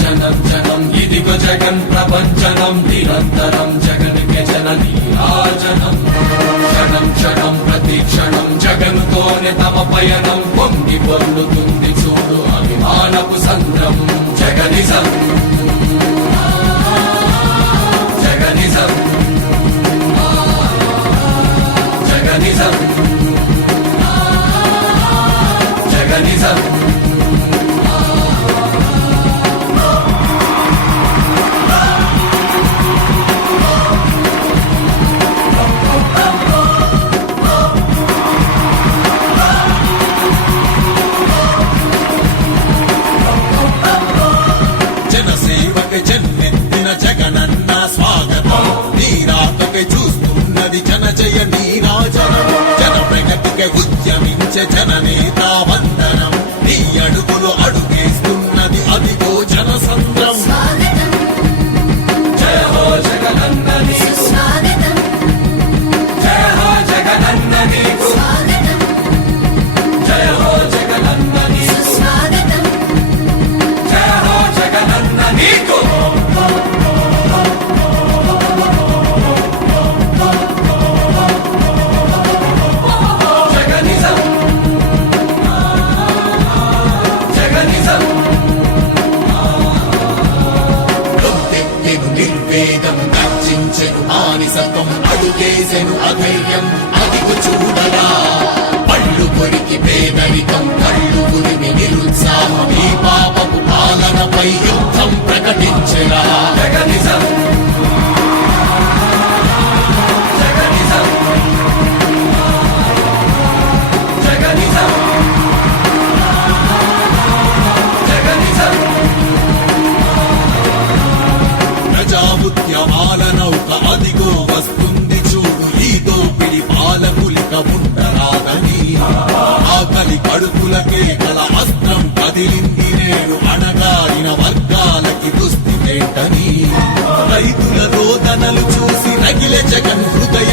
జనం జనం ఇదిగో జగన్ ప్రపంచనం నిరంతరం జగన్కే జన నీరాజనం క్షణం క్షణం ప్రతి క్షణం జగన్తోనే తమ పయనం పొంగి పొర్లుతుంది చూడు అభిమానపు సంద్రం జగనిజం జగనిజం జగనిజం జగనిజం జన్మెత్తిన జగనన్న స్వాగతం నీరాతకై చూస్తున్నది జన జయ నీరాజనం జన ప్రగతికై ఉద్యమించే జననేత వందనం నీ అడుగులు అడుగేస్తున్నది అదిగో జన సంద్రం జయ హో జగనన్న నీకు జయ హో జగనన్న నీకు జయ హో జగనన్న నీకు జయ హో జగనన్న నీకు జగనిజం జగనిజం లొంగెత్తెను నిర్వేదం గర్జించెను మానిసత్వం అడుగేసెను అధైర్యం అదిగు చూడగా పళ్ళు కొరికి పేదరికం కళ్ళు గురిమి నిరుత్సాహం ఈ పాపపు పాలనపై యుద్ధం ప్రకటించెరా జగనిజం జగనిజం జగనిజం జగనిజం ప్రజాముద్యమాల నౌక అదిగో వస్తుంది చూడు ఈ దోపిడి పాలకులిక ఉండరాదని ఆకలి కడుపులకే కల అస్త్రం కదిలింది నేడు అణగారిన వర్గాలకి దుస్థితేంటని రైతుల రోదనలు చూసి రగిలే జగన్ హృదయం